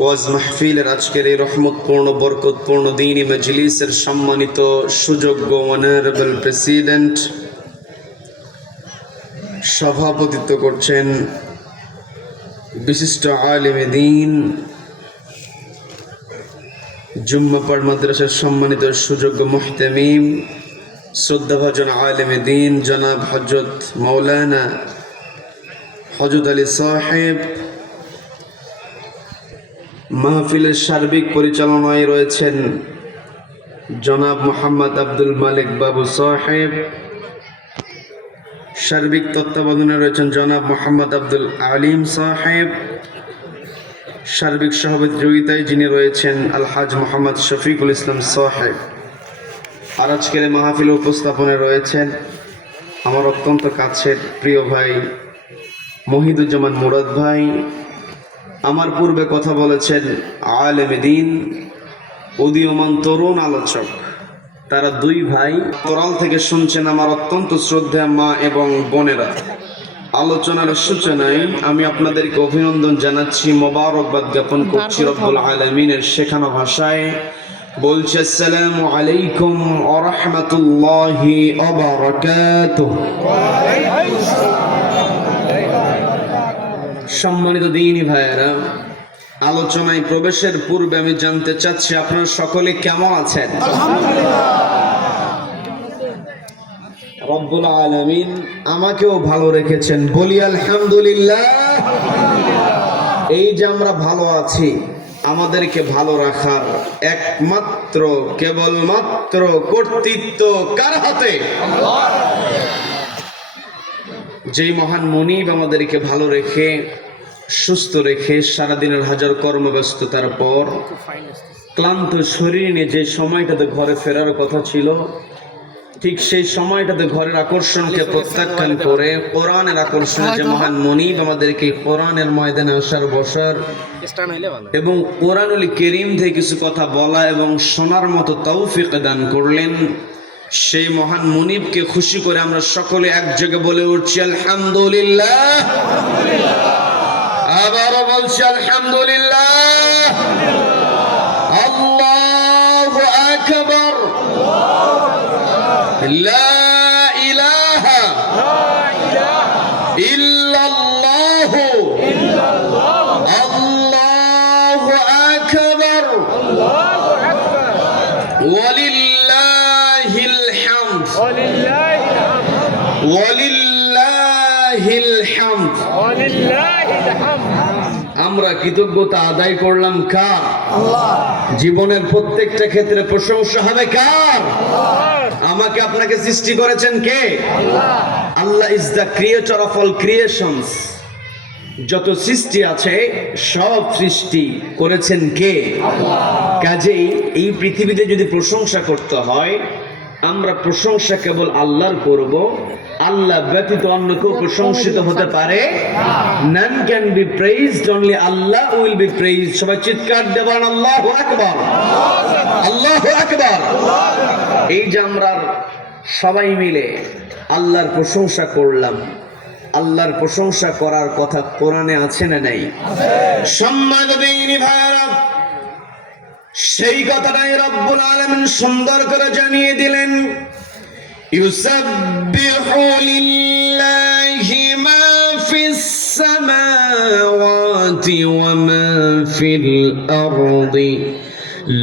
ওয়াজ মাহফিলের আজকের এই রহমতপূর্ণ বরকতপূর্ণ দ্বীনি মজলিসের সম্মানিত সুযোগ্য অনারেবল প্রেসিডেন্ট সভাপতিত্ব করছেন বিশিষ্ট আলেমে দ্বীন জুম্মাপাড় মাদ্রাসার সম্মানিত সুযোগ্য মুহতামিম শ্রদ্ধাভাজন আলেমে দ্বীন জনাব হযরত মাওলানা হযরত আলী সাহেব। মাহফিলের সার্বিক পরিচালনায় রয়েছেন জনাব মোহাম্মদ আব্দুল মালিক বাবু সাহেব। সার্বিক তত্ত্বাবধানে রয়েছেন জনাব মোহাম্মদ আব্দুল আলিম সাহেব। সার্বিক সহযোগিতায় যিনি রয়েছেন আলহাজ মোহাম্মদ শফিকুল ইসলাম সাহেব। আর আজকের মাহফিল উপস্থাপনে রয়েছেন আমার অত্যন্ত কাছের প্রিয় ভাই মহিদুজ্জামান মুরাদ ভাই। আমার পূর্বে কথা বলেছেন আলেমে দ্বীন উদীয়মান তরুণ আলোচক, তারা দুই ভাই। তরাল থেকে শুনছেন আমার অত্যন্ত শ্রদ্ধা মা এবং বোনেরা। আলোচনার সূচনায় আমি আপনাদেরকে অভিনন্দন জানাচ্ছি, মোবারকবাদ জ্ঞাপন করছি রব্বুল আলামিনের শেখানো ভাষায়। বলছি আসসালামু আলাইকুম ওয়া রাহমাতুল্লাহি ওয়া বারাকাতুহু। সম্মানিত দ্বীনি ভাইয়েরা, আলোচনায় প্রবেশের পূর্বে আমি জানতে চাচ্ছি আপনারা সকলে কেমন আছেন? রব্বুল আলামিন আমাকেও ভালো রেখেছেন, বলি আলহামদুলিল্লাহ। এই যে আমরা ভালো আছি, আমাদেরকে ভালো রাখার একমাত্র কেবলমাত্র কর্তৃত্ব কার হাতে? যেই মহান মুনিব আমাদেরকে ভালো রেখে সুস্থ রেখে সারাদিনের হাজার কর্মব্যস্ততার পর ক্লান্ত শরীর নিয়ে যে সময়টাতে ঘরে ফেরার কথা ছিল, ঠিক সেই সময়টাতে ঘরের আকর্ষণকে প্রত্যাখ্যান করে কোরআনের আকর্ষণে যে মহান মুনিব আমাদেরকে কোরআনের ময়দানে আসার বসার এবং কোরআনুল কারীম থেকে কিছু কথা বলা এবং শোনার মতো তৌফিক দান করলেন, সেই মহান মুনিবকে খুশি করে আমরা সকলে এক জায়গায় বলে উঠছি আলহামদুলিল্লাহ। আবারও বলছি আলহামদুলিল্লাহ। আল্লাহু আকবার। লা ইলাহা ইল্লাল্লাহ। আল্লাহু আকবার। ওয়ালিল্লাহিল হামদ। ওয়ালিল্লাহিল হামদ। আমরা কৃতজ্ঞতা আদায় করলাম কার? আল্লাহ। জীবনের প্রত্যেকটা ক্ষেত্রে প্রশংসা হবে কার? আমাকে আপনাকে সৃষ্টি করেছেন কে? Allah. Allah is the creator of all creations. যত সৃষ্টি আছে সব সৃষ্টি করেছেন কে? আল্লাহ। কাজেই এই পৃথিবীতে যদি প্রশংসা করতে হয়, আমরা প্রশংসা কেবল আল্লাহর করব। আল্লাহ ব্যতীত অন্য কেউ প্রশংসিত হতে পারে? None can be praised, only Allah will be praised. সবাই চিৎকার দেবেন আল্লাহু আকবার। আল্লাহু আকবার। এই যে আমরা সবাই মিলে আল্লাহর প্রশংসা করলাম, আল্লাহর প্রশংসা করার কথা কোরআনে আছে না নাই? সম্মানিত দ্বীনি ভাইরা, সেই কথাটাই রব্বুল আলামিন সুন্দর করে জানিয়ে দিলেন। ইউসাব্বিহু লিল্লাহি মা ফিস সামাওয়াতি ওয়া মা ফিল আরদি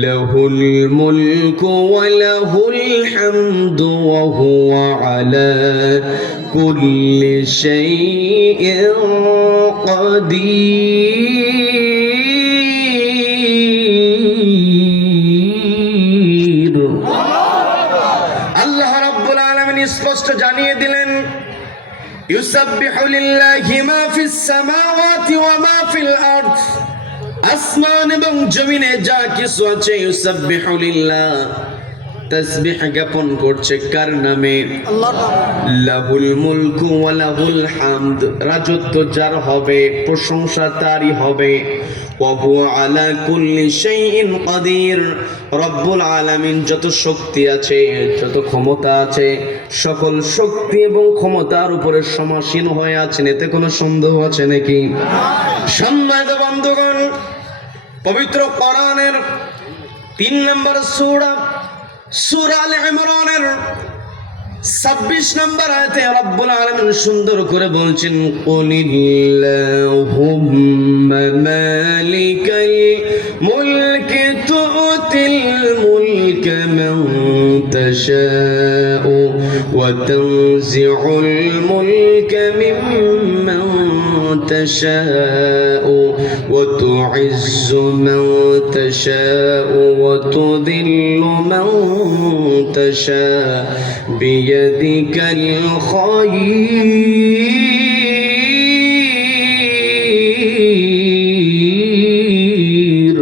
লাহুল মুলকু ওয়া লাহুল হামদু ওয়া হুয়া আলা কুল্লি শাইইন কাদির। আল্লাহ রাব্বুল আলামিন স্পষ্ট জানিয়ে দিলেন, ইউসাব্বিহু লিল্লাহি মা ফিস সামাওয়াতি ওয়া মা ফিল আরদ। আসমান এবং জমিনে যা কিছু আছে, ইউসাব্বিহু লিল্লাহ, তাসবিহ জ্ঞাপন করছে কার নামে? আল্লাহর নামে। লাহুল মুলকু ওয়া লাহুল হামদ, রাজত্ব যার হবে, প্রশংসা তারই হবে। ওয়া হুয়া আলা কুল্লি শাইইন কাদির, রব্বুল আলামিন যত শক্তি আছে, যত ক্ষমতা আছে, সকল শক্তি এবং ক্ষমতার উপরে সমাসীন হয়ে আছেন। এতে কোনো সন্দেহ আছে নাকি? সম্মানিত বন্ধুগণ, পবিত্র কোরআনের 3 নম্বর সূরা সূরা আলে ইমরানের 26 নম্বর আয়াতে রব্বুল আলামিন সুন্দর করে বলছেন, কুলিল্লাহুম্মা মালিকাল মুলকি তু'তিল মুলকা মান তাশাউ ওয়া তানজিউল মুলকা মিম্মান তাশাউ ওয়া তু'ইজ্জু মান তাশাউ ওয়া তুযিল্লু মান তাশাউ بيدك الخير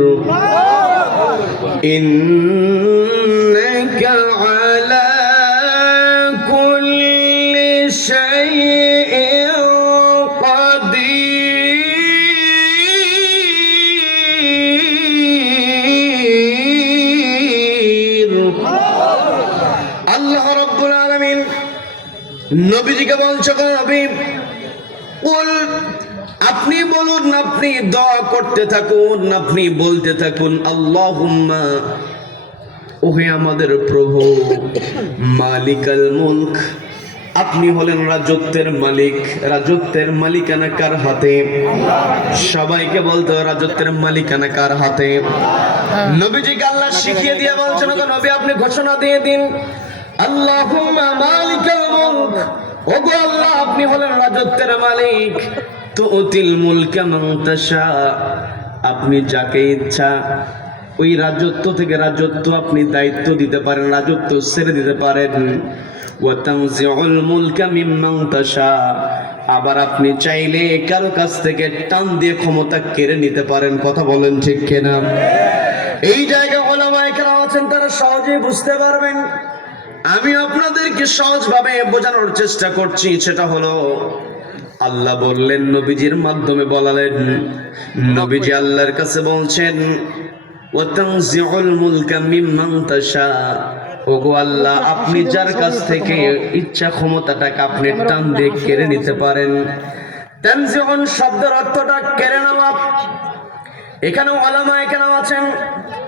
إنك على كل شيء قدير আল্লাহ রাব্বুল আলামিন নবীজিকে বলছে, নবী বল, আপনি বলুন, আপনি দোয়া করতে থাকুন, আপনি বলতে থাকুন, আল্লাহুম্মা, ওহে আমাদের প্রভু, মালিকাল মুলক, আপনি হলেন রাজত্বের মালিক। রাজত্বের মালিকানা কার হাতে? সবাইকে বলতে হবে, রাজত্বের মালিকানা কার হাতে? নবীজিকে আল্লাহ শিখিয়ে দিয়ে বলছেন, নবী আপনি ঘোষণা দিয়ে দিন, আল্লাহুম্মা মালিকাল মুলক, ওগো আল্লাহ আপনি হলেন রাজত্বের মালিক। তুতিল মুলকা মান তাশা, আপনি যাকে ইচ্ছা ওই রাজত্ব থেকে রাজত্ব আপনি দায়িত্ব দিতে পারেন, রাজত্ব ছেড়ে দিতে পারেন। ওয়া তানজিউল মুলকা মিম্মান তাশা, আবার আপনি চাইলে কারো কাছ থেকে টান দিয়ে ক্ষমতা কেড়ে নিতে পারেন। কথা বলেন ঠিক কিনা? এই জায়গায় উলামায়ে কেরাম আছেন, তারা সহজেই বুঝতে পারবেন। আমি আপনাদেরকে সহজভাবে বোঝানোর চেষ্টা করছি। সেটা হলো, আল্লাহ বললেন, নবীজির মাধ্যমে বলালেন, নবীজি আল্লাহর কাছে বলছেন, ওয়া তানজিউল মুলকা মিম্মান তাশা, ওগো আল্লাহ আপনি যার কাছ থেকে ইচ্ছা ক্ষমতাটাকে আপনি টান দিয়ে কেড়ে নিতে পারেন। তানজিউন শব্দের অর্থটা কেড়ে নেওয়া। এখানে উলামায়ে কেরাম আছেন,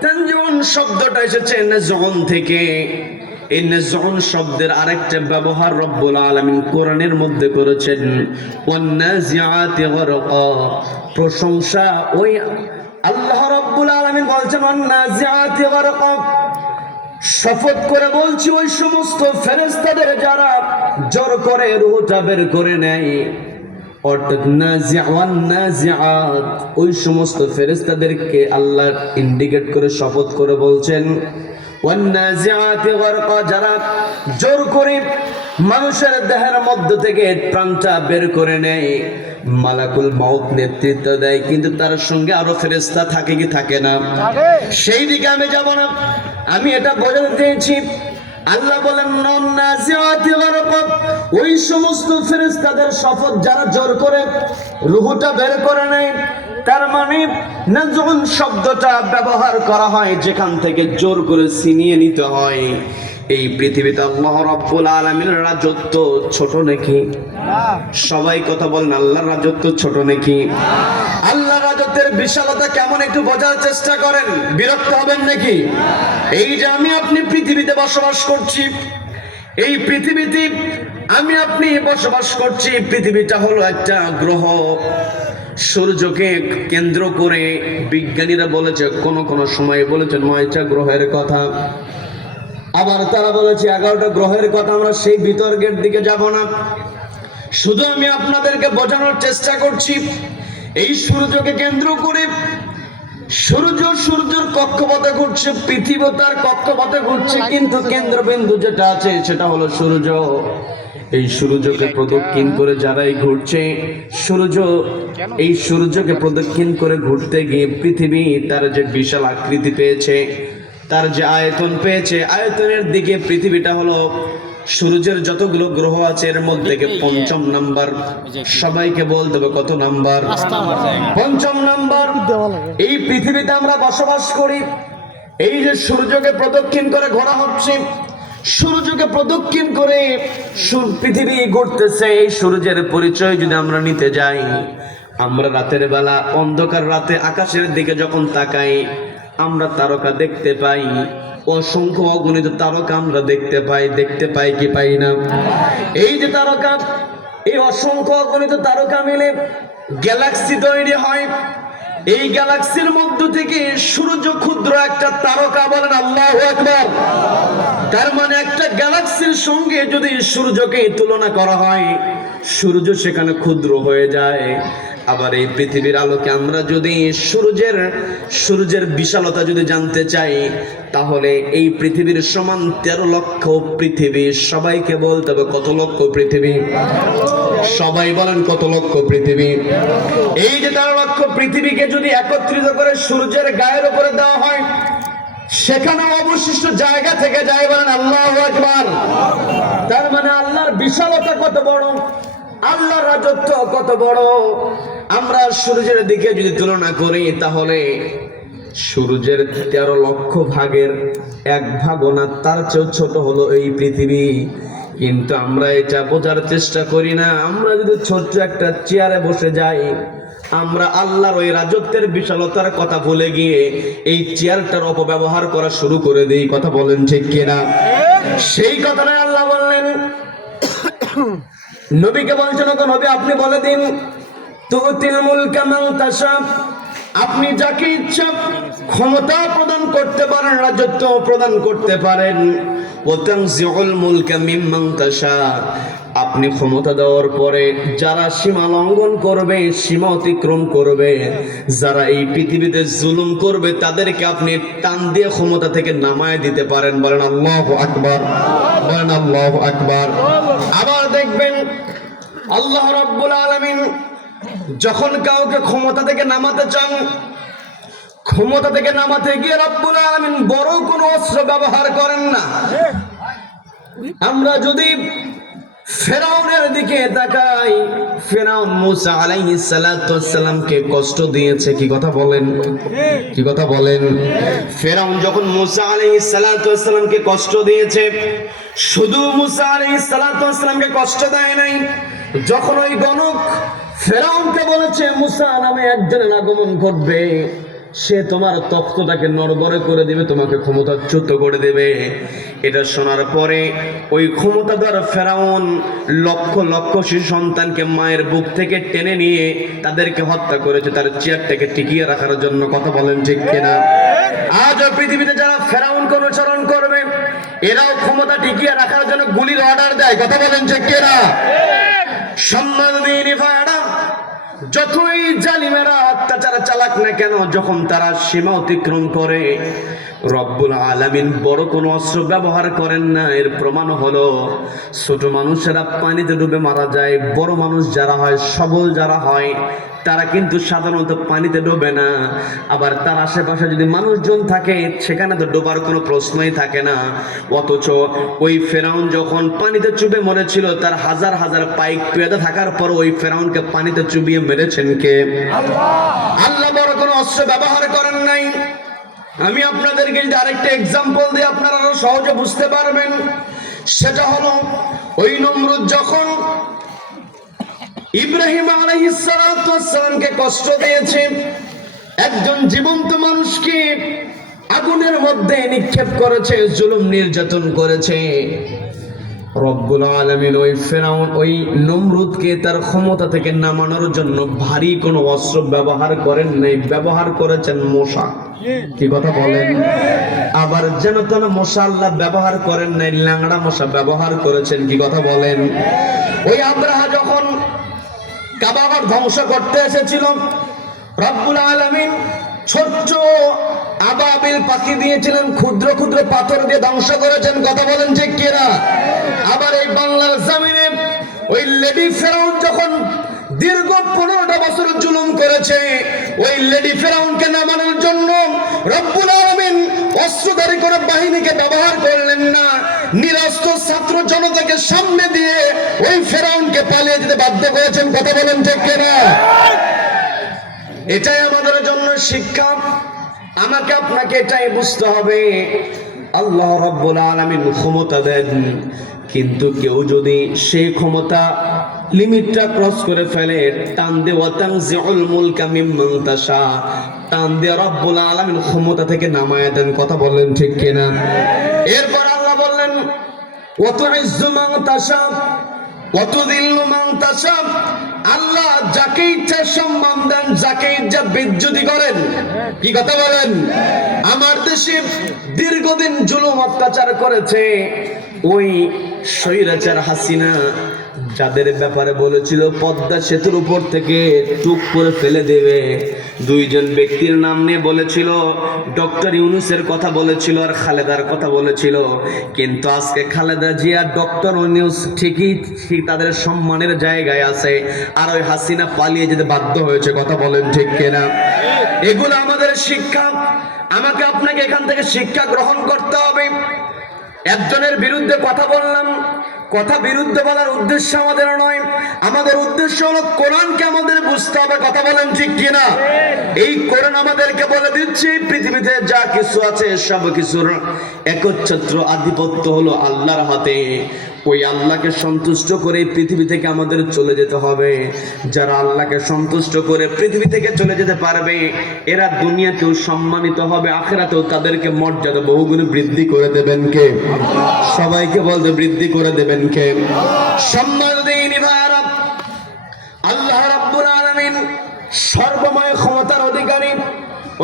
তানজিউন শব্দটা এসেছে নাজউন থেকে। এই নাজউন শব্দের আরেকটা ব্যবহার রব্বুল আলামিন কোরআনের মধ্যে করেছেন, ওয়ান নাজিআতি গরকা, প্রশংসা ওই আল্লাহ রব্বুল আলামিন বলছেন, ওয়ান নাজিআতি গরকা, শপথ করে বলছি ওই সমস্ত ফেরেশতাদের যারা জোর করে রূহটা বের করে নেয়, অর্থাৎ নাজিআন নাজিআত, ওই সমস্ত ফেরেশতাদেরকে আল্লাহ ইন্ডিকেট করে শপথ করে বলছেন, ওয়ান নাজিআতি গরকা, যারা জোর করে মানুষের দেহের মধ্য থেকে প্রাণটা বের করে নেয়। মালাকুল মাউত নেতৃত্ব দেয়, কিন্তু তার সঙ্গে আরো ফেরেশতা থাকে কি থাকে না? সেই দিকে আমি যাব না, আমি এটা বোঝাতে চেয়েছি। আল্লাহ বলেন, নাজিআতি গরকা, ওই সমস্ত ফেরেশতাদের শপথ যারা জোর করে রূহটা বের করে নেয়। তার মানে নাজউন শব্দটা ব্যবহার করা হয় যেখান থেকে জোর করে ছিনিয়ে নিতে হয়। এই পৃথিবীতে আল্লাহ রাব্বুল আলামিনের রাজত্ব ছোট নাকি? সবাই কথা বলেন, আল্লাহর রাজত্ব ছোট নাকি? আল্লাহর রাজত্বের বিশালতা কেমন একটু বোঝার চেষ্টা করেন, বিরক্ত হবেন নাকি? এই যে আমি আপনি পৃথিবীতে বসবাস করছি, এই পৃথিবীতে আমি আপনি বসবাস করছি। পৃথিবীটা হলো একটা গ্রহ। সূর্যকে কেন্দ্র করে বিজ্ঞানীরা বলেছে, কোন সময় বলেছেন 9টা গ্রহের কথা, আবার তারা বলেছে 11টা গ্রহের কথা। আমরা সেই বিতর্কের দিকে যাব না, শুধু আমি আপনাদেরকে বোঝানোর চেষ্টা করছি। এই সূর্যকে কেন্দ্র করে সূর্যের কক্ষপথে ঘুরছে, পৃথিবী তার কক্ষপথে ঘুরছে, কিন্তু কেন্দ্রবিন্দু যেটা আছে সেটা হলো সূর্য। এই সূর্যকে প্রদক্ষিণ করে যারাই ঘুরছে, এই সূর্যকে প্রদক্ষিণ করে ঘুরতে গিয়ে পৃথিবী তার যে বিশাল আকৃতি পেয়েছে, তার যে আয়তন পেয়েছে, আয়তনের দিকে পৃথিবীটা হলো সূর্যের যতগুলো গ্রহ আছে এর মধ্যে থেকে 5ম নাম্বার। সবাইকে বলতে হবে কত নাম্বার? 5ম নাম্বার। এই পৃথিবীতে আমরা বসবাস করি। এই যে সূর্যকে প্রদক্ষিণ করে ঘোরা হচ্ছে, সূর্যকে প্রদক্ষিণ করে পৃথিবী ঘুরতেছে। এই সূর্যের পরিচয় যদি আমরা নিতে যাই, আমরা রাতের বেলা অন্ধকার রাতে আকাশের দিকে যখন তাকাই, আমরা তারকা দেখতে পাই, অসংখ্য অগণিত তারকা আমরা দেখতে পাই কি পাই না? এই যে তারকা, এই অসংখ্য অগণিত তারকা মিলে গ্যালাক্সি তৈরি হয়। এই গ্যালাক্সির মধ্য থেকে সূর্য ক্ষুদ্র একটা তারকা, বলেন আল্লাহু আকবার। তার মানে একটা গ্যালাক্সির সঙ্গে যদি সূর্যকে তুলনা করা হয়, সূর্য সেখানে ক্ষুদ্র হয়ে যায়। আবার এই পৃথিবীর আলোকে আমরা যদি সূর্যের বিশালতা যদি জানতে চাই, তাহলে এই পৃথিবীর সমান 13 লক্ষ পৃথিবী। সবাইকে বলতে হবে কত লক্ষ পৃথিবী? সবাই বলেন কত লক্ষ পৃথিবী? এই যে 13 লক্ষ পৃথিবীকে যদি একত্রিত করে সূর্যের গায়ের উপরে দেওয়া হয়, সেখানে অবশিষ্ট জায়গা থেকে যায়, বলেন আল্লাহু আকবার। তার মানে আল্লাহর বিশালতা কত বড়, আল্লাহর রাজত্ব কত বড়। আমরা সূর্যের দিকে যদি তুলনা করি, তাহলে সূর্যের 13 লক্ষ ভাগের 1 ভাগও না, তার চেয়েও ছোট হলো এই পৃথিবী। কিন্তু আমরা এটা বোঝার চেষ্টা করি না। আমরা যদি ছোট্ট একটা চেয়ারে বসে যাই, আমরা আল্লাহর ওই রাজত্বের বিশালতার কথা ভুলে গিয়ে এই চেয়ারটার অপব্যবহার করা শুরু করে দিই। কথা বলেন ঠিক কিনা? সেই কথাটাই আল্লাহ বললেন, নবীকে বলছেন, ওগো নবী আপনি বলে দিন, তুতিল মুলকা মান তাশা, আপনি যাকে ইচ্ছা ক্ষমতা প্রদান করতে পারেন, রাজত্ব প্রদান করতে পারেন। ওয়া তানজিউল মুলকা মিম্মান তাশা, আপনি ক্ষমতা দেওয়ার পরে যারা সীমা লঙ্ঘন করবে, সীমা অতিক্রম করবে, যারা এই পৃথিবীতে জুলুম করবে, তাদেরকে আপনি টান দিয়ে ক্ষমতা থেকে নামায় দিতে পারেন। বলেন আল্লাহু আকবার, বলেন আল্লাহু আকবার। আবার দেখবেন আল্লাহ রাব্বুল আলামিন যখন কাউকে ক্ষমতা থেকে নামাতে চান, ক্ষমতা থেকে নামাতে গিয়ে রাব্বুল আলামিন বড় কোনো অস্ত্র ব্যবহার করেন না। আমরা যদি ফেরাউনের দিকে তাকাই, ফেরাউন মুসা আলাইহিস সালাতু ওয়াস সালামকে কষ্ট দিয়েছে। কি কথা বলেন? কি কথা বলেন? ফেরাউন যখন মুসা আলাইহিস সালাতু ওয়াস সালামকে কষ্ট দিয়েছে, শুধু মুসা আলাইহিস সালাতু ওয়াস সালামকে কষ্ট দেয় নাই, যখন ওই গণক ফেরাউনকে বলেছে মুসা নামে একজনের আগমন ঘটবে, সে তোমার তখ্তটাকে নড়বড়ে করে দিবে, তোমাকে ক্ষমতাচ্যুত করে দেবে, এটা শোনার পরে ওই ক্ষমতাধর ফেরাউন লক্ষ লক্ষ শিশু সন্তানকে মায়ের বুক থেকে টেনে নিয়ে তাদেরকে হত্যা করেছে তার চেয়ারটাকে টিকিয়ে রাখার জন্য। কথা বলেন ঠিক কিনা? আজও পৃথিবীতে যারা ফেরাউনকে অনুসরণ করবে, এরাও ক্ষমতা টিকিয়ে রাখার জন্য গুলির অর্ডার দেয়। কথা বলেন ঠিক কিনা? সম্মান দিনী ভাইরা, যতই জালিমেরা অত্যাচার চালাক না কেন, যখন তারা সীমা অতিক্রম করে, রব্বুল আলামিন বড় কোনো অস্ত্র ব্যবহার করেন না। এর প্রমাণ হলো ছোট মানুষেরা পানিতে ডুবে মারা যায়, বড় মানুষ যারা হয়, সবল যারা হয়, তারা কিন্তু সাধারণত পানিতে ডোবে না। আবার তার আশেপাশে যদি মানুষজন থাকে, সেখানে তো ডোবার কোনো প্রশ্নই থাকে না। অথচ ওই ফেরাউন যখন পানিতে চুবে মরেছিল, তার হাজার হাজার পাইক পেয়াদা থাকার পর ওই ফেরাউনকে পানিতে চুবিয়ে মেরেছেন কে? আল্লাহ বড় কোনো অস্ত্র ব্যবহার করেন নাই। আমি আপনাদেরকে যদি আরেকটা এক্সাম্পল দিই, আপনারা আরো সহজে বুঝতে পারবেন। সেটা হলো, ওই নমরুদ যখন ইব্রাহিম আলাইহিস সালাতু ওয়াস সালামকে কষ্ট দিয়েছে, একজন জীবন্ত মানুষকে আগুনের মধ্যে নিক্ষেপ করেছে, জুলুম নির্যাতন করেছে, রব্বুল আলামিন ওই ফেরাউন, ওই নমরুদকে তার ক্ষমতা থেকে নামানোর জন্য ভারী কোনো অস্ত্র ব্যবহার করেন নাই, ব্যবহার করেছেন মশা। কি কথা বলেন? আবার যেন তেন মশা আল্লাহ ব্যবহার করেন নাই, ল্যাংড়া মশা ব্যবহার করেছেন। কি কথা বলেন? ওই আব্রাহা যখন কাবা ঘর ধ্বংস করতে এসেছিল, রব্বুল আলামিন ছোট্ট আবাবিল পাখি দিয়েছিলেন, ক্ষুদ্র ক্ষুদ্র পাথর দিয়ে ধ্বংস করেছেন। কথা বলেন ঠিক কিনা? আবার এই বাংলার জমিনে ওই লেডি ফেরাউন যখন দীর্ঘ 15টা বছর জুলুম করেছে, ওই লেডি ফেরাউনকে নামানোর জন্য রব্বুল আলামিন অস্ত্রধারী করে বাহিনীকে ব্যবহার করলেন না, নিরস্ত্র ছাত্র জনতাকে সামনে দিয়ে ওই ফেরাউনকে পালিয়ে যেতে বাধ্য করেছেন। কথা বলেন ঠিক কিনা? এটাই আমাদের জন্য শিক্ষা। আমাকে আপনাকে এটাই বুঝতে হবে, আল্লাহ রাব্বুল আলামিন ক্ষমতা দেন, কিন্তু কেউ যদি সেই ক্ষমতা লিমিটটা ক্রস করে ফেলে, টান দে ওয়াতানজিউল মুলকা মিম্মান তাশা, টান দিয়ে রব্বুল আলামিন ক্ষমতা থেকে নামায় দেন। কথা বলেন ঠিক কিনা? এরপর আল্লাহ বললেন ওয়াতুইজ্জু মান তাশা ওয়াতুযিল্লু মান তাশা, আল্লাহ যাকে ইচ্ছা সম্মান দেন, যাকে ইচ্ছা বেইজ্জতি করেন। কি কথা বলেন? আমার দেশে দীর্ঘদিন জুলুম অত্যাচার করেছে ওই স্বৈরাচার হাসিনা, যাদের ব্যাপারে বলেছিল পদ্মা সেতুর উপর থেকে টুক করে ফেলে দেবে। দুইজন ব্যক্তির নাম নিয়ে বলেছিল, ডক্টর ইউনূসের কথা বলেছিল আর খালেদার কথা বলেছিল। কিন্তু আজকে খালেদা জিয়া, ডক্টর ইউনূস ঠিকই ঠিক তাদের সম্মানের জায়গায় আছে, আর ওই হাসিনা পালিয়ে যেতে বাধ্য হয়েছে। কথা বলেন ঠিক কিনা? এগুলো আমাদের শিক্ষা। আমাকে আপনাকে এখান থেকে শিক্ষা গ্রহণ করতে হবে। একজনের বিরুদ্ধে কথা বললাম, কথা বিরুদ্ধে বলার উদ্দেশ্য আমাদের নয়, আমাদের উদ্দেশ্য হলো কোরআনকে আমাদের বুঝতে হবে। কথা বলেন ঠিক কিনা? এই কোরআন আমাদেরকে বলে দিচ্ছে পৃথিবীতে যা কিছু আছে সব কিছুর একচ্ছত্র আধিপত্য হলো আল্লাহর হাতে। ওই আল্লাহকে সন্তুষ্ট করে পৃথিবী থেকে আমাদের চলে যেতে হবে। যারা আল্লাহকে সন্তুষ্ট করে পৃথিবী থেকে চলে যেতে পারবে, এরা দুনিয়াতেও সম্মানিত হবে, আখিরাতেও তাদেরকে মর্যাদা বহুগুণে বৃদ্ধি করে দেবেন কে? সবাইকে বলতে বৃদ্ধি করে দেবেন কে? সম্মান দেন ইবারাত। আল্লাহ রাব্বুল আলামিন সর্বময় ক্ষমতার অধিকারী।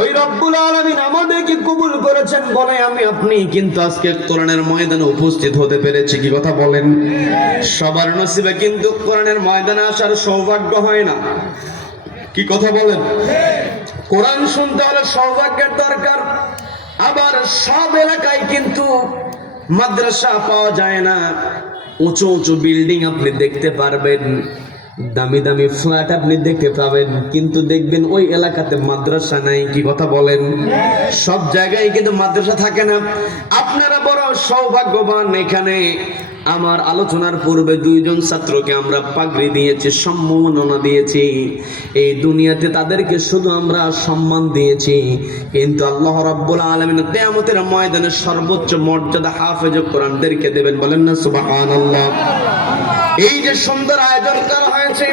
ওই রব্বুল আলামিন আমাদেরকে কবুল করেছেন বলে আমি আপনি কিন্তু আজকে কোরআনের ময়দানে উপস্থিত হতে পেরেছি। কি কথা বলেন? সবার নসিবে কিন্তু কোরআনের ময়দানে আসার সৌভাগ্য হয় না। কি কথা বলেন? কোরআন শুনতে হলে সৌভাগ্যের দরকার। আবার সব এলাকায় কিন্তু মাদ্রাসা পাওয়া যায় না। উঁচু উঁচু বিল্ডিং আপনি দেখতে পারবেন, দামি দামি ফ্ল্যাট আপনি দেখতে পাবেন, কিন্তু দেখবেন ওই এলাকাতে মাদ্রাসা নাই। কি কথা বলেন? সব জায়গায় কিন্তু মাদ্রাসা থাকে না। আপনারা বড় সৌভাগ্যবান। এখানে আমার আলোচনার পূর্বে দুইজন ছাত্রকে আমরা পাগড়ি দিয়েছি, সম্মাননা দিয়েছি। এই দুনিয়াতে তাদেরকে শুধু আমরা সম্মান দিয়েছি, কিন্তু আল্লাহ রাব্বুল আলামিন কিয়ামতের ময়দানে সর্বোচ্চ মর্যাদা হাফেজ কোরআনদেরকে দেবেন। বলেন না সুবহানাল্লাহ। এই যে সুন্দর আয়োজন করা হয়েছে,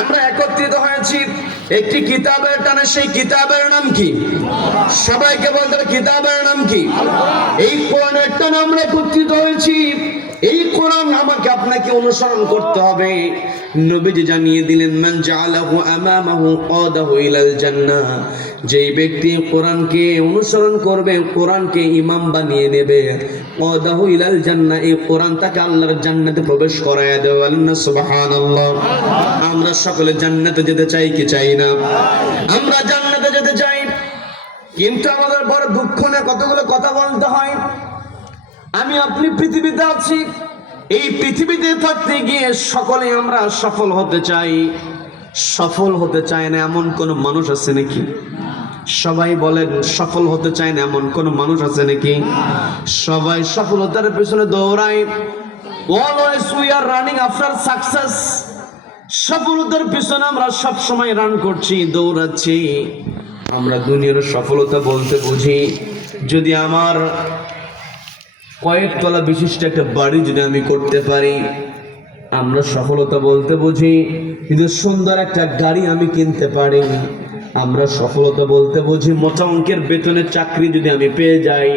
আমরা একত্রিত হয়েছি একটি কিতাবের টানে। সেই কিতাবের নাম কি? সবাইকে বলতে হবে কিতাবের নাম কি? এই কোরআনের টানে আমরা একত্রিত হয়েছি। এই কোরআন আমাকে আপনাকে অনুসরণ করতে হবে। নবীজি জানিয়ে দিলেন মান জাআলাহু আমামাহু কাদাহু ইলাল জান্নাহ, যেই ব্যক্তি কোরআনকে অনুসরণ করবে, কোরআনকে ইমাম বানিয়ে নেবে, কাদাহু ইলাল জান্নাহ, এই কোরআন তাকে আল্লাহর জান্নাতে প্রবেশ করায় দেবে। বলেন সুবহানাল্লাহ। আমরা সকলে জান্নাতে যেতে চাই কি চাই না? আমরা জান্নাতে যেতে চাই, কিন্তু আমাদের বড় দুঃখ না, কতগুলো কথা বলতে হয়। আমি আপনি পৃথিবীতে আছি, এই পৃথিবীতে থাকতে গিয়ে সকলে আমরা সফল হতে চাই। সফল হতে চায় না এমন কোন মানুষ আছে নাকি? সবাই বলেন সফল হতে চায় না এমন কোন মানুষ আছে নাকি? সবাই সফলতার পেছনে দৌড়ায়। Always we are running after success. সফলতার পিছনে আমরা সব সময় রান করছি, দৌড়াচ্ছি। আমরা দুনিয়ার সফলতা বলতে বুঝি যদি আমার কয়েকতলা বিশিষ্ট একটা বাড়ি যদি আমি করতে পারি, আমরা সফলতা বলতে বুঝি যদি সুন্দর একটা গাড়ি আমি কিনতে পারি, আমরা সফলতা বলতে বুঝি মোটা অঙ্কের বেতনের চাকরি যদি আমি পেয়ে যাই,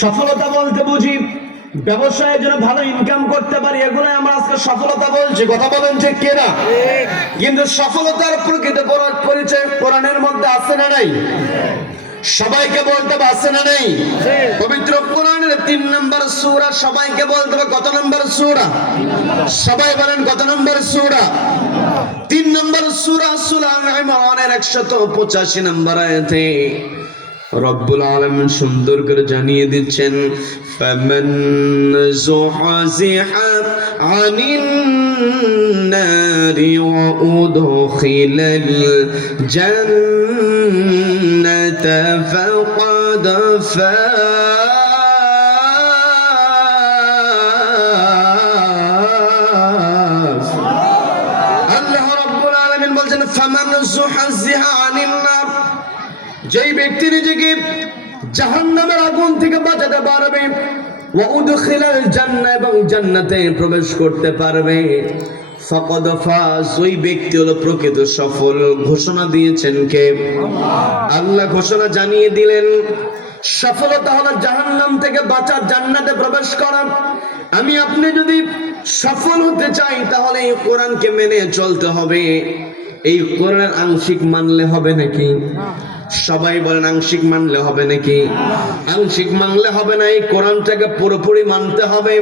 সফলতা বলতে বুঝি ব্যবসায়ের জন্য ভালো ইনকাম করতে পারি। এগুলো আমরা আজকে সফলতা বলছি। কথা বলেন ঠিক কিনা? কিন্তু সফলতার প্রকৃত পরিচয় কোরআনের মধ্যে আছে না নাই? সবাইকে বলতে হবে আছে না নেই? পবিত্র কোরআনের 3 নম্বর সূরা, সবাইকে বলতে হবে কত নম্বর সূরা? সবাই বলেন কত নম্বর সূরা? 3 নম্বর সূরা, সূরা ইমরানের 185 নম্বর আয়াতে রব্বুল আলামিন সুন্দর করে জানিয়ে দিচ্ছেন ফামান যুহজিহা আনিন নারি ওয়া উদখিলাল জান্নাতা ফাকাদ ফাজ। আল্লাহ রাব্বুল আলামিন বলেন ফামান যুহজিহা আনিন নার, যেই ব্যক্তি নিজেকে জাহান্নামের আগুন থেকে বাঁচাতে পারবে, ওয়া উদখিলাল জান্নাহ, এবং জান্নাতে প্রবেশ করতে পারবে, ফাকাদ ফাজ, ওই ব্যক্তি হলো প্রকৃত সফল। ঘোষণা দিয়েছেন কে? আল্লাহ ঘোষণা জানিয়ে দিলেন। সফলতা হলো জাহান্নাম থেকে বাঁচা, জান্নাতে প্রবেশ করা। আমি আপনি যদি সফল হতে চাই তাহলে এই কোরআনকে মেনে চলতে হবে। এই কোরআন আংশিক মানলে হবে নাকি? সবাই বলেন আংশিক মানলে হবে নাকি? আংশিক মানলে হবে না, এই কোরআনটাকে পুরোপুরি মানতে হবে।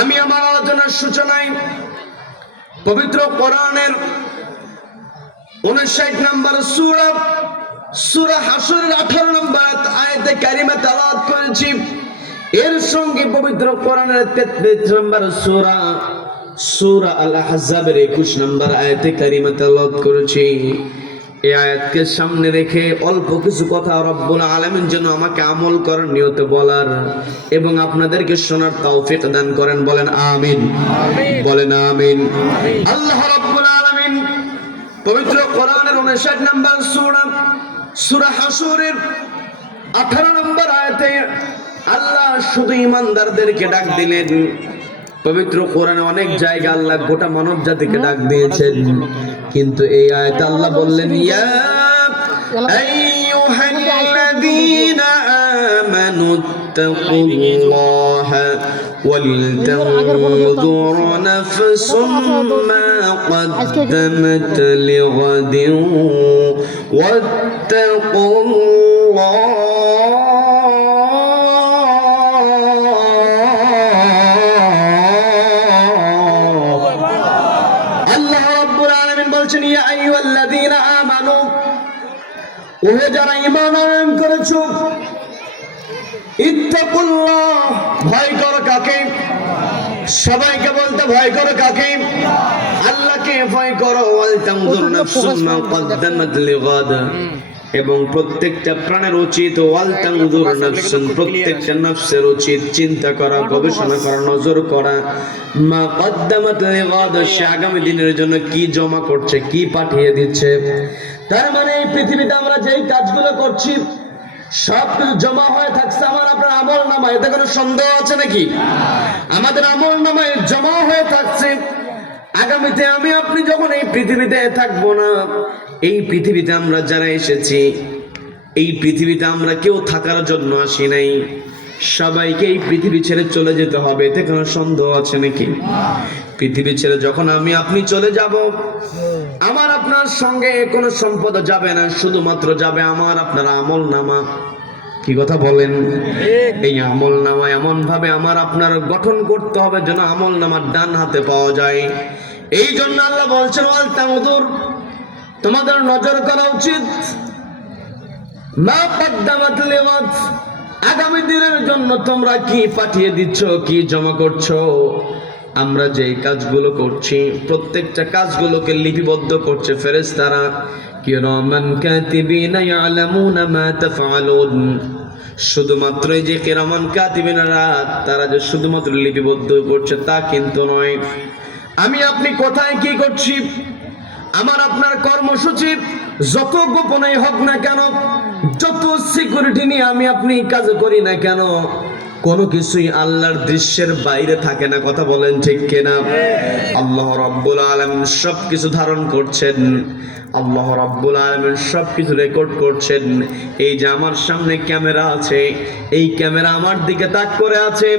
আমি আমার আলোচনার সূচনায় পবিত্র কোরআনের 59 নম্বর সূরা, সূরা হাশরের 18 নম্বর আয়াতে কারিমা তেলাওয়াত করেছি। এর সঙ্গে পবিত্র কোরআনের 33 নম্বর সূরা, সূরা আল আহজাবের 21 নম্বর আয়াতে কারিমা তেলাওয়াত করেছি। এই আয়াতকে সামনে রেখে অল্প কিছু কথা রব্বুল আলামিন যেন আমাকে আমল করার নিয়তে বলার এবং আপনাদেরকে শোনার তৌফিক দান করেন। বলেন আমিন, বলেন আমিন। আল্লাহ রব্বুল আলামিন পবিত্র কোরআনের 59 নম্বর সূরা, সূরা হাশরের 18 নম্বর আয়াতে আল্লাহ শুধু ঈমানদারদেরকে ডাক দিলেন। পবিত্র কোরআনে অনেক জায়গা আল্লাহ গোটা মানব জাতিকে ডাক দিয়েছেন, কিন্তু এই আয়াতে আল্লাহ বললেন ইয়া আইয়ুহাল্লাযীনা আমানুত্তাকুল্লাহা ওয়ালতানজুর নাফসুম মা কদ্দামাত লিগাদিন ওয়াত্তাকুল্লাহ। ইয়া আইয়ুহাল্লাযীনা আমানু, ওহে যারা ঈমান আনয়ন করেছো, ইত্তাকুল্লাহ, ভয় করো কাকে? সবাইকে বলতে ভয় করো কাকে? আল্লাহকে ভয় করো। ওয়াল তানজুর নাফসুম মা কদ্দামাত লিগাদ, এবং প্রত্যেকটা প্রাণের উচিত ওয়াল তানজুর নাফসুন, প্রত্যেকটা নফসের উচিত চিন্তা করা, গবেষণা করা, নজর করা মা কদ্দামাত লিগাদ, সে আগামী দিনের জন্য কি জমা করছে, কি পাঠিয়ে দিচ্ছে। তার মানে এই পৃথিবীতে আমরা যেই কাজগুলো করছি সব কিছু জমা হয়ে থাকছে আমার আপনার আমল নামায়। এতে কোনো সন্দেহ আছে নাকি? আমাদের আমল নামায় জমা হয়ে থাকছে। আগামীতে আমি আপনি যখন এই পৃথিবীতে থাকবো না, এই পৃথিবীতে আমরা যারা এসেছি, এই পৃথিবীতে আমরা কেউ থাকার জন্য আসি নাই। সবাইকে এই পৃথিবী ছেড়ে চলে যেতে হবে, এতে কোনো সন্দেহ আছে নাকি? পৃথিবী ছেড়ে যখন আমি আপনি চলে যাব, আমার আপনার সঙ্গে কোনো সম্পদ যাবে না, শুধুমাত্র যাবে আমার আপনার আমল নামা। কি কথা বলেন? এই আমল নামা এমন ভাবে আমার আপনার গঠন করতে হবে যেন আমল নামার ডান হাতে পাওয়া যায়। এই জন্য আল্লাহ বলছেন ওয়াল তানজুর, তোমাদের নজর করা উচিত মা কদ্দামাত লিগাদ, আগামী দিনের জন্য তোমরা কি পাঠিয়ে দিচ্ছ, কি জমা করছো। আমরা যে কাজগুলো করছি প্রত্যেকটা কাজগুলোকে লিপিবদ্ধ করছে ফেরেশতারা, কিরামান কাতিবিনা ইয়ালামুনা মা তাফআলুন। শুধুমাত্র এই যে কিরামান কাতিবিনরা, তারা যে শুধুমাত্র লিপিবদ্ধ করছে তা কিন্তু নয়। আমি আপনি কোথায় কি করছি, আমার আপনার কর্মসূচি যত গোপনেই হোক না কেন, যত সিকিউরিটি নিয়ে আমি আপনি কাজ করি না কেন, কোনো কিছুই আল্লাহর দৃশ্যের বাইরে থাকে না। কথা বলেন ঠিক কিনা? আল্লাহ রাব্বুল আলামিন সবকিছু ধারণ করছেন, আল্লাহ রাব্বুল আলামিন সবকিছু রেকর্ড করছেন। এই যে আমার সামনে ক্যামেরা আছে, এই ক্যামেরা আমার দিকে তাক করে আছে।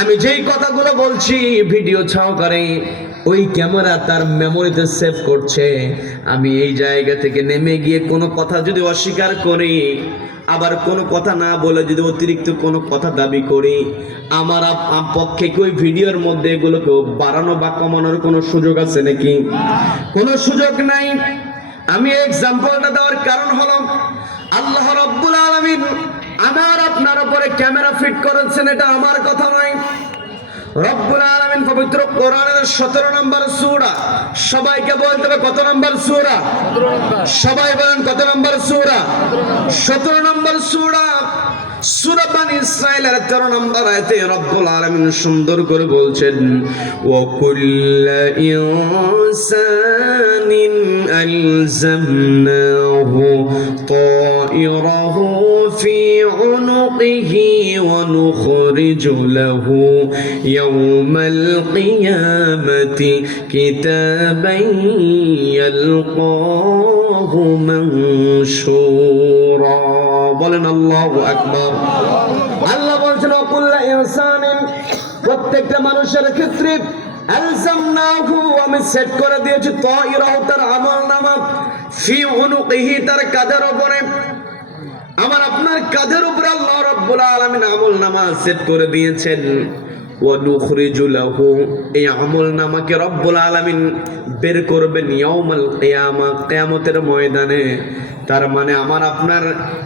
আমি যেই কথাগুলো বলছি ভিডিও সহকারে ওই ক্যামেরা তার মেমোরিতে সেভ করছে। আমি এই জায়গা থেকে নেমে গিয়ে কোনো কথা যদি অস্বীকার করি, আবার কোনো কথা না বলে যদি অতিরিক্ত কোনো কথা দাবি করি, আমার পক্ষে কি ওই ভিডিওর মধ্যে এগুলোকে বাড়ানো বা কমানোর কোনো সুযোগ আছে নাকি? কোনো সুযোগ নাই। আমি এক্সাম্পলটা দেওয়ার কারণ হলো আল্লাহ রাব্বুল আলামিন আমার আপনার উপরে ক্যামেরা ফিট করেছেন, এটা আমার কথা নয়। রব্বুল আলামিন পবিত্র কোরআনের 17 নম্বর সূরা, সবাইকে বলতে হবে কত নম্বর সূরা? সবাই বলেন কত নম্বর সূরা? 17 নম্বর সূরা, সূরা বানি ইসরাঈলের 13 নম্বর আয়াতে রব্বুল আলামিন সুন্দর করে বলছেন ওয়া কুল্লু ইনসানিন আলজামনাহু طائره في عنقه ونخرج له يوم القيامة كتابا يلقاه منشورا বলেন আল্লাহু আকবার। আল্লাহ বলছেন কুল্লা ইনসানিন, প্রত্যেকটা মানুষের ক্ষেত্রে আলজামনাহু, আমি সেট করে দিয়েছি তাইরাহু, তার আমলনামা, ফি উনুকিহি, তার কাঁধের উপরে। আমার আপনার কাঁধের উপরে আল্লাহ রাব্বুল আলামিন আমলনামা সেট করে দিয়েছেন। ওয়া নুখরিজু লাহু, এই আমলনামাকে রব্বুল আলামিন বের করবেন ইয়াউমাল কিয়ামা, কিয়ামতের ময়দানে। তার মানে আমার আপনার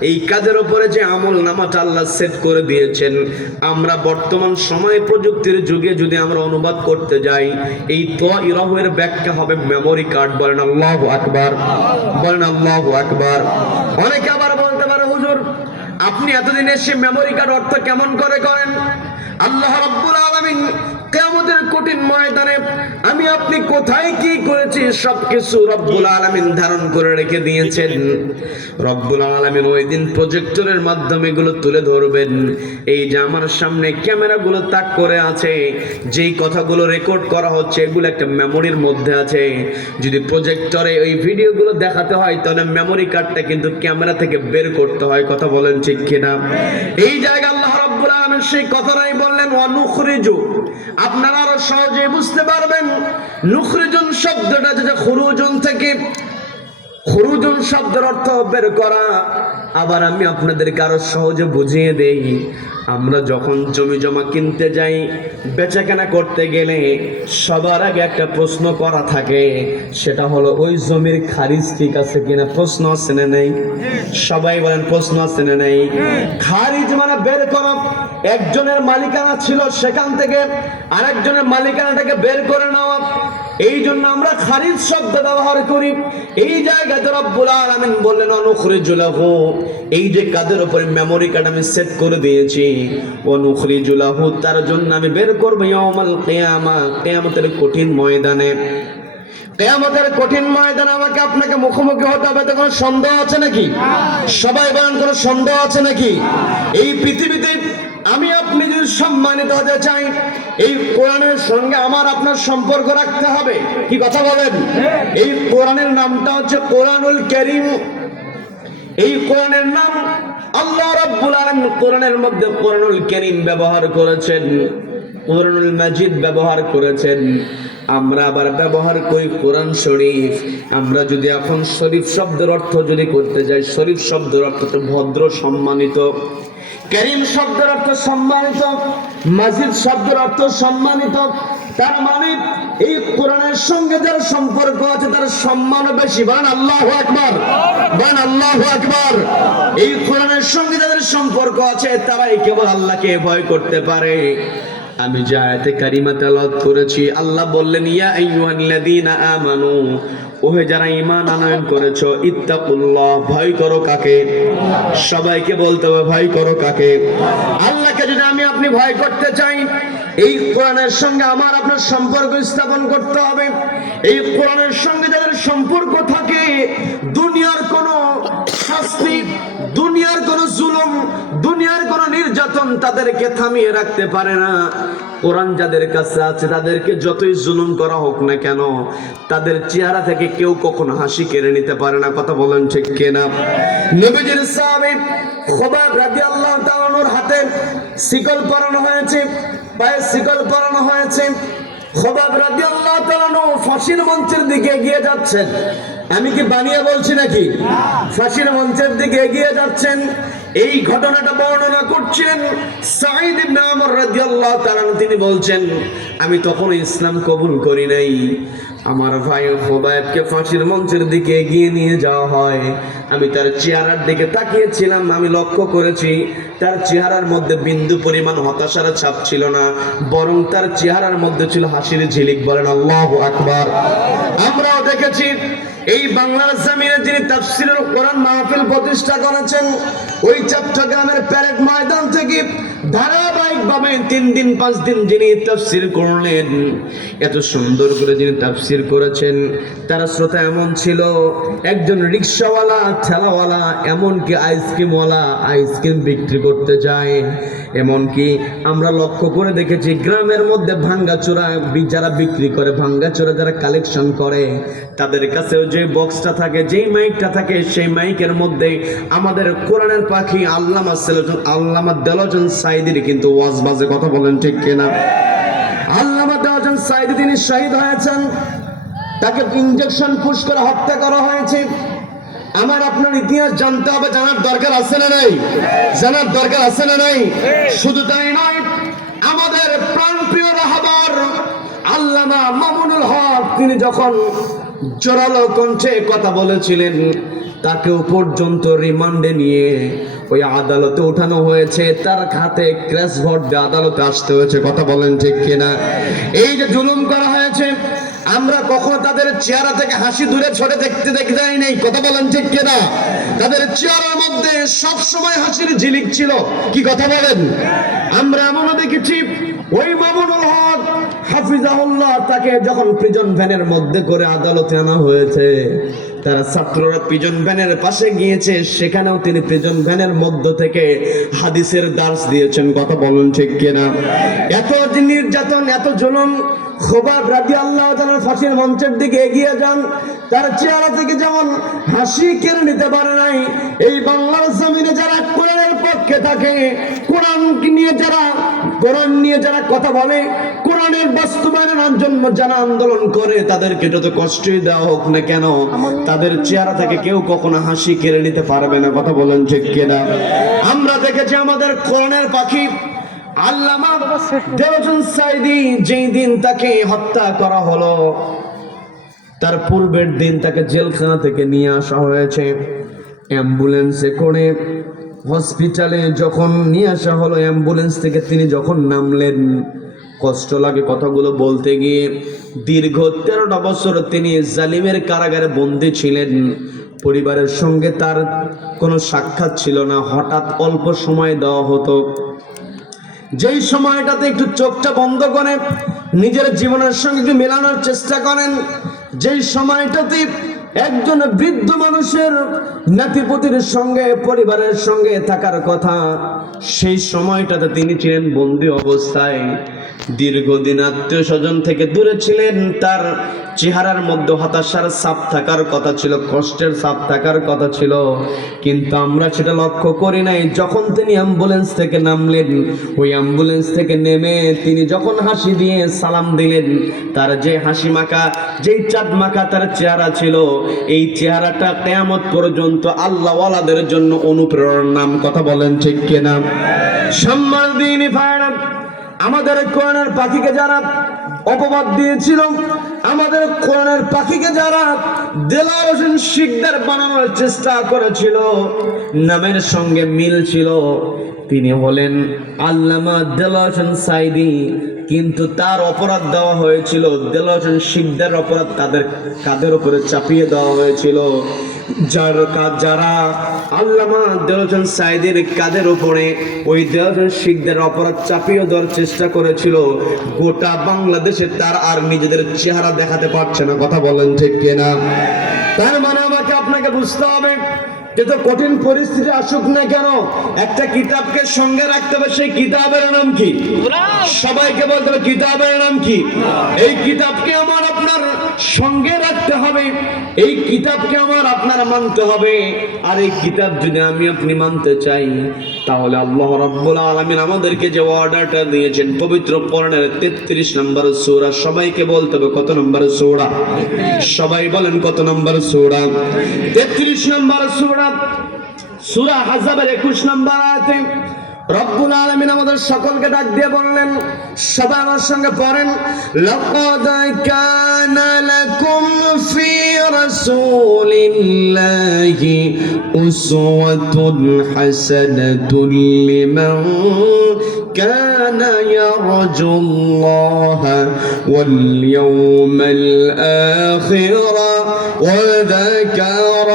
এই কাজের উপরে যে আমলনামাটা আল্লাহ সেট করে দিয়েছেন, আমরা বর্তমান সময় প্রযুক্তির যুগে যদি আমরা অনুবাদ করতে যাই, এই তাইরাহের ব্যাখ্যা হবে মেমোরি কার্ড। বলেন আল্লাহু আকবার, বলেন আল্লাহু আকবার। অনেকে আবার বলতে পারে, হুজুর আপনি এতদিন এসে মেমোরি কার্ড অর্থ কেমন করে করেন? আল্লাহ রাব্বুল আলামিন কিয়ামতের কঠিন ময়দানে আমি আপনি কোথায় কি করেছি সবকিছু রব্বুল আলামিন ধারণ করে রেখে দিয়েছেন। রব্বুল আলামিন ওই দিন প্রজেক্টরের মাধ্যমে এগুলো তুলে ধরবেন। এই যে আমার সামনে ক্যামেরাগুলো তাক করে আছে, যেই কথাগুলো রেকর্ড করা হচ্ছে এগুলো একটা মেমোরির মধ্যে আছে। যদি প্রজেক্টরে ওই ভিডিওগুলো দেখাতে হয় তাহলে মেমোরি কার্ডটা কিন্তু ক্যামেরা থেকে বের করতে হয়। কথা বলেন ঠিক কিনা? এই জায়গায় আল্লাহ রাব্বুল আলামিন সেই কথাটাই বললেন ওয়া নুখরিজু, আপনারা আরো সহজে বুঝতে পারবেন। নুখরিজুন শব্দটা যেটা খুরুজুন থেকে, খুরুজুন শব্দের অর্থ বের করা। আবার আমি আপনাদেরকে আরো সহজে বুঝিয়ে দেই, আমরা যখন জমি জমা কিনতে যাই, বেচাকেনা করতে গেলে সবার আগে একটা প্রশ্ন করা থাকে, সেটা হলো ওই জমির খারিজ ঠিক আছে কিনা। প্রশ্ন আছে না নেই? সবাই বলেন প্রশ্ন আছে না নেই? খারিজ মানে বের করা। একজনের মালিকানা ছিল, সেখান থেকে আরেকজনের মালিকানাটাকে বের করে নেওয়া। এই জন্য আমরা খারিজ শব্দ ব্যবহার করি। এই জায়গায় রব্বুল আলামিন বললেন অনুখরিজু লাহু, এই যে কাদের উপরে মেমোরি কার্ড আমি সেট করে দিয়েছি, অনুখরিজু লাহু, তার জন্য আমি বের করব ইয়াউমাল কিয়ামা, কিয়ামতের কঠিন ময়দানে। কিয়ামতের কঠিন ময়দানে আমাকে আপনাকে মুখোমুখি হতে হবে। তো কোনো সন্দেহ আছে নাকি? সবাই বলেন কোনো সন্দেহ আছে নাকি? এই পৃথিবীতে আমি আপনি যদি সম্মানিত হতে চাই, এই কোরআনের সঙ্গে আমার আপনার সম্পর্ক রাখতে হবে। কি কথা বলেন? এই কোরআনের নামটা হচ্ছে কোরআনুল কারীম। এই কোরআনের নাম আল্লাহ রাব্বুল আলামিন কোরআনের মধ্যে কোরআনুল কারীম ব্যবহার করেছেন, কোরআনুল মাজিদ ব্যবহার করেছেন। আমরা আবার ব্যবহার করি কোরআন শরীফ। আমরা যদি এখন শরীফ শব্দের অর্থ যদি করতে যাই, শরীফ শব্দের অর্থ হচ্ছে ভদ্র, সম্মানিত। কারীম শব্দের অর্থ সম্মানিত, মাজিদ শব্দের অর্থ সম্মানিত। তার মানে এই কোরআনের সঙ্গে যার সম্পর্ক আছে তার সম্মান বেশি। বলেন আল্লাহু আকবার, বলেন আল্লাহু আকবার। এই কোরআনের সঙ্গে যাদের সম্পর্ক আছে তারাই কেবল আল্লাহকে ভয় করতে পারে। আমি যে আয়াতে কারিমা তেলাওয়াত করেছি, আল্লাহ বললেন ইয়া আইয়ুহাল্লাযীনা আমানু, ওহে যারা ঈমান আনয়ন করেছো, ইত্তাকুল্লাহ, ভয় করো কাকে? সবাইকে বলতে হবে ভয় করো কাকে? আল্লাহকে যদি আমি আপনি ভয় করতে চাই, এই কোরআনের সঙ্গে আমার আপনার সম্পর্ক স্থাপন করতে হবে। এই কোরআনের সঙ্গে যাদের সম্পর্ক থাকে, দুনিয়ার কোনো শাস্তি, দুনিয়ার কোনো জুলুম, দুনিয়ার কোনো নির্যাতন তাদেরকে থামিয়ে রাখতে পারে না। কোরআন যাদের কাছে আছে তাদেরকে যতই জুলুম করা হোক না কেন, তাদের চেহারা থেকে কেউ কখনো হাসি কেড়ে নিতে পারে না। কথা বলেন ঠিক কিনা? নবীজির সাহাবী খুবাব রাদিয়াল্লাহু তাআলা আনহুর হাতে শিকল পরানো হয়েছে, পায়ে শিকল পরানো হয়েছে। খুবাব রাদিয়াল্লাহু তাআলা আনহু ফাঁসির মঞ্চের দিকে এগিয়ে যাচ্ছেন। আমি কি বানিয়ে বলছি নাকি? ফাঁসির মঞ্চের দিকে এগিয়ে যাচ্ছেন। এই ঘটনাটা বর্ণনা করছিলেন সাঈদ ইবনে আমর রাদিয়াল্লাহু তাআলা। তিনি বলছেন, আমি তখন ইসলাম কবুল করি নাই। আমার ভাই খুবাইবকে ফাঁসির মঞ্চের দিকে এগিয়ে নিয়ে যাওয়া হয়। আমি তার চেহারার দিকে তাকিয়েছিলাম, আমি লক্ষ্য করেছি তার চেহারার মধ্যে বিন্দু পরিমাণ হতাশার ছাপ ছিল না, বরং তার চেহারার মধ্যে ছিল হাসির ঝিলিক। বলেন আল্লাহু আকবার। আমরাও দেখেছি এই বাংলার জমিনে যিনি তাফসীরুল কোরআন মাহফিল প্রতিষ্ঠা করেছেন, ওই চট্টগ্রামের প্যারেড ময়দান থেকে ধারাবাহিকভাবে 3 দিন 5 দিন যিনি তাফসীর করলেন, এত সুন্দর করে যিনি তাফসীর করেছেন, তার শ্রোতা এমন ছিল একজন রিকশাওয়ালা, ঠেলাওয়ালা, এমনকি আইসক্রিমওয়ালা আইসক্রিম বিক্রি করতে যায়। এমনকি আমরা লক্ষ্য করে দেখেছি গ্রামের মধ্যে ভাঙ্গাচোরা যারা বিক্রি করে, ভাঙ্গাচোরা যারা কালেকশন করে, তাদের কাছেও যে বক্সটা থাকে, যেই মাইকটা থাকে, সেই মাইকের মধ্যে আমাদের কোরআনের পাখি আল্লামা দেলোয়ার সাঈদীর কিন্তু ওয়াজ বাজে। কথা বলেন ঠিক কিনা? আল্লামা দেলোয়ার সাঈদী তিনি শহীদ হয়েছেন, তাকে ইনজেকশন পুশ করে হত্যা করা হয়েছে। আমার আপনার ইতিহাস জানতে হবে, জানার দরকার আছে না নাই? জানার দরকার আছে না নাই? শুধু তাই নয়, আমাদের প্রাণপ্রিয় রাহবার আল্লামা মামুনুল হক তিনি যখন জোরালো কণ্ঠে কথা বলেছিলেন, তাকেও পর্যন্ত রিমান্ডে নিয়ে ওই আদালতে ওঠানো হয়েছে, তার হাতে ক্র্যাশ ভোট দিয়ে আদালতে আসতে হয়েছে। কথা বলেন ঠিক কিনা? এই যে জুলুম করা হয়েছে, আমরা কখনো তাদের চেহারা থেকে হাসি দূরে ছড়ে দেখতে যাই নাই। কথা বলেন ঠিক কিনা? তাদের চেহারার মধ্যে সব সময় হাসির ঝিলিক ছিল। কি কথা বলেন? আমরা এমনও দেখেছি ওই মামুনুল হক হাফিজাহুল্লাহ, তাকে যখন প্রিজন ভ্যানের মধ্যে করে আদালতে আনা হয়েছে, তারা ছাত্ররা প্রিজন ভ্যানের পাশে গিয়েছে, সেখানেও তিনি প্রিজন ভ্যানের মধ্য থেকে হাদিসের দার্স দিয়েছেন। কথা বলুন ঠিক কিনা? এত নির্যাতন, এত জুলুম, খোবাব রাদিয়াল্লাহু তাআলা ফাঁসির মঞ্চের দিকে এগিয়ে যান, তার চেহারা থেকে যেমন হাসি কেড়ে নিতে পারে নাই, এই বাংলার জমিনে যারা কোরআনের পক্ষে থাকে, কোরআন নিয়ে যারা কথা বলে, কোরআনের বাস্তবায়নের জন্য যারা আন্দোলন করে, তাদেরকে যত কষ্টই দেওয়া হোক না কেন, তাদের চেহারা থেকে কেউ কখনো হাসি কেড়ে নিতে পারবে না। কথা বলেন ঠিক কিনা? আমরা দেখেছি আমাদের কোরআনের পাখি আল্লামা দেলোয়ার সাঈদী যেই দিন তাকে হত্যা করা হলো, তার পূর্বের দিন তাকে জেলখানা থেকে নিয়ে আসা হয়েছে অ্যাম্বুলেন্সে করে। হসপিটালে যখন নিয়ে আসা হলো, অ্যাম্বুলেন্স থেকে তিনি যখন নামলেন, কষ্ট লাগে কথাগুলো বলতে গিয়ে। দীর্ঘ 13টা বছর তিনি জালিমের কারাগারে বন্দী ছিলেন। পরিবারের সঙ্গে তার কোনো সাক্ষাৎ ছিল না, হঠাৎ অল্প সময় দেওয়া হতো। যেই সময়টাতে একটু চোখটা বন্ধ করে নিজের জীবনের সঙ্গে একটু মেলানোর চেষ্টা করেন, যেই সময়টাতে একজন বৃদ্ধ মানুষের নাতিপুতির সঙ্গে, পরিবারের সঙ্গে থাকার কথা, সেই সময়টাতে তিনি ছিলেন বন্দী অবস্থায়। দীর্ঘদিন আত্মীয় স্বজন থেকে দূরে ছিলেন, তার চেহারার মধ্যে হতাশার ছাপ থাকার কথা ছিল, কষ্টের ছাপ থাকার কথা ছিল, কিন্তু আমরা সেটা লক্ষ্য করি নাই। যখন তিনি অ্যাম্বুলেন্স থেকে নামলেন, ওই অ্যাম্বুলেন্স থেকে নেমে তিনি যখন হাসি দিয়ে সালাম দিলেন, তার যে হাসি মাখা, যেই চাঁদ মাখা তার চেহারা ছিল, এই চেহারাটা কিয়ামত পর্যন্ত আল্লাহওয়ালাদের জন্য অনুপ্রেরণার নাম। কথা বলেন ঠিক কিনা? সম্মান দিন ফায়না আমাদের কোরআনের পাখিকে যারা অপবাদ দিয়েছিল, আমাদের কোরআনের পাখিকে যারা দেলোয়ার হোসেন শিকদার বানানোর চেষ্টা করেছিল, নামের সঙ্গে মিল ছিল, তিনি হলেন আল্লামা দেলোয়ার হোসেন সাঈদী। কিন্তু তার অপরাধ দেওয়া হয়েছিল, দেলোয়ার হোসেন শিকদার অপরাধ তাদের কাঁধের উপরে চাপিয়ে দেওয়া হয়েছিল। যারা আল্লামা দেলোয়ার হোসেন সাঈদীর কাঁধের উপরে ওই দেলোয়ার হোসেন শিকদার অপরাধ চাপিয়ে দেওয়ার চেষ্টা করেছিল, গোটা বাংলাদেশে তার আর নিজেদের চেহারা দেখাতে পারছে না। কথা বলেন ঠিক কিনা? তার মানে আমাকে আপনাকে বুঝতে হবে, যত কঠিন পরিস্থিতি আসুক না কেন, একটা কিতাবকে সঙ্গে রাখতে হবে। সেই কিতাবের নাম কি? সবাইকে বলতে হবে কিতাবের নাম কি? এই কিতাবকে আমার আপনার সঙ্গে রাখতে হবে, এই কিতাবকে আমার আপনার মানতে হবে। আর এই কিতাব যদি আমি আপনি মানতে চাই, তাহলে আল্লাহ রাব্বুল আলামিন আমাদেরকে যে অর্ডারটা দিয়েছেন, পবিত্র কোরআনের 33 নম্বর সূরা, সবাইকে বলতে হবে কত নম্বর সূরা? সবাই বলেন কত নম্বর সূরা? 33 নম্বর সূরা, সূরা আহজাবের 21 নম্বর আয়াতে রব্বুল আলামিন আমাদের সকলকে ডাক দিয়ে বললেন, সবাই আমার সঙ্গে পড়েন, লাকাদ কানা লাকুম ফি রাসূলিল্লাহি উসওয়াতুন হাসানাতুন লিমান কানা ইয়ারজুল্লাহা ওয়াল ইয়াওমাল আখিরা وذكر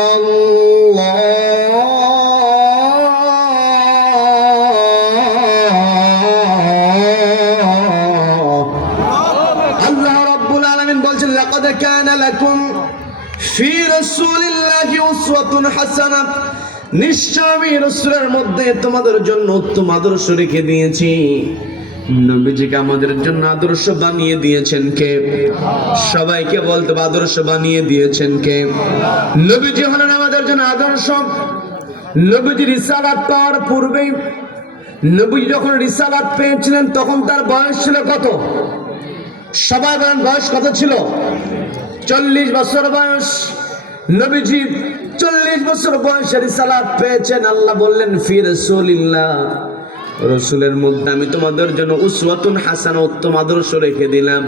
আল্লাহ রাব্বুল আলামিন বলছেন লাকাদ কানা লাকুম ফি রাসূলিল্লাহি উসওয়াতুন হাসানাহ, নিশ্চয় আমি রাসূলের মধ্যে তোমাদের জন্য উত্তম আদর্শ রেখে দিয়েছি। নবীজিকে আমাদের জন্য আদর্শ বানিয়ে দিয়েছেন কে? সবাইকে বলতে হবে আদর্শ বানিয়ে দিয়েছেন কে? নবীজি হলেন আমাদের জন্য আদর্শ। নবীজি রিসালাত পাওয়ার পূর্বেই, নবীজি যখন রিসালাত পেয়েছিলেন তখন তার বয়স ছিল কত? সবাই বলেন বয়স কত ছিল? 40 বছর বয়স। নবীজি 40 বছর বয়সে রিসালাত পেয়েছেন। আল্লাহ বললেন ফি রাসূলিল্লাহ, রাসূলের মধ্যে আমি তোমাদের জন্য উসওয়াতুন হাসানা, উত্তম আদর্শ রেখে দিলাম।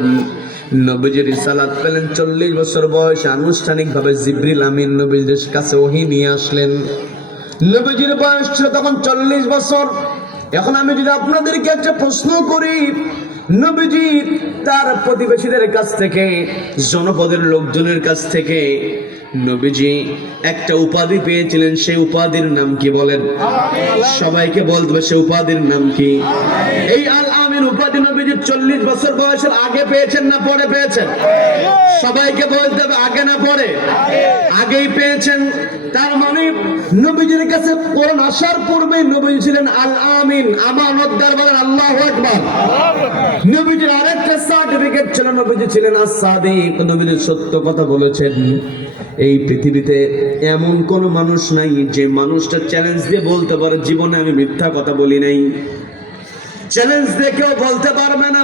নবীজি রিসালাত পেলেন 40 বছর বয়সে। আনুষ্ঠানিকভাবে জিবরিল আমিন নবীজির কাছে ওহী নিয়ে আসলেন। নবীজির বয়স ছিল তখন 40 বছর। এখন আমি যদি আপনাদেরকে একটা প্রশ্ন করি, নবীজি তার প্রতিবেশীদের কাছ থেকে, জনপদের লোকজনের কাছ থেকে নবীজি একটা উপাধি পেয়েছিলেন, সেই উপাধির নাম কি বলেন? সবাইকে বলতে হবে সেই উপাধির নাম কি? এই আল আমিন উপাধি নবীজি 40 বছর বয়সের আগে পেয়েছেন না পরে পেয়েছেন? সবাইকে বলতে হবে আগে না পরে? আগেই পেয়েছেন। তার মানে নবীজির কাছে কোরআন আসার পূর্বে নবীজি ছিলেন আল আমিন, আমানতদার। বলেন আল্লাহু আকবার। নবীজির আরেকটা সার্টিফিকেট ছিল, নবীজি ছিলেন আস-সাদিক, নবীজি সত্য কথা বলেছেন। এই পৃথিবীতে এমন কোন মানুষ নাই যে মানুষটা চ্যালেঞ্জ দিয়ে বলতে পারে জীবনে আমি মিথ্যা কথা বলি নাই। চ্যালেঞ্জ দিয়ে কেউ বলতে পারবে না।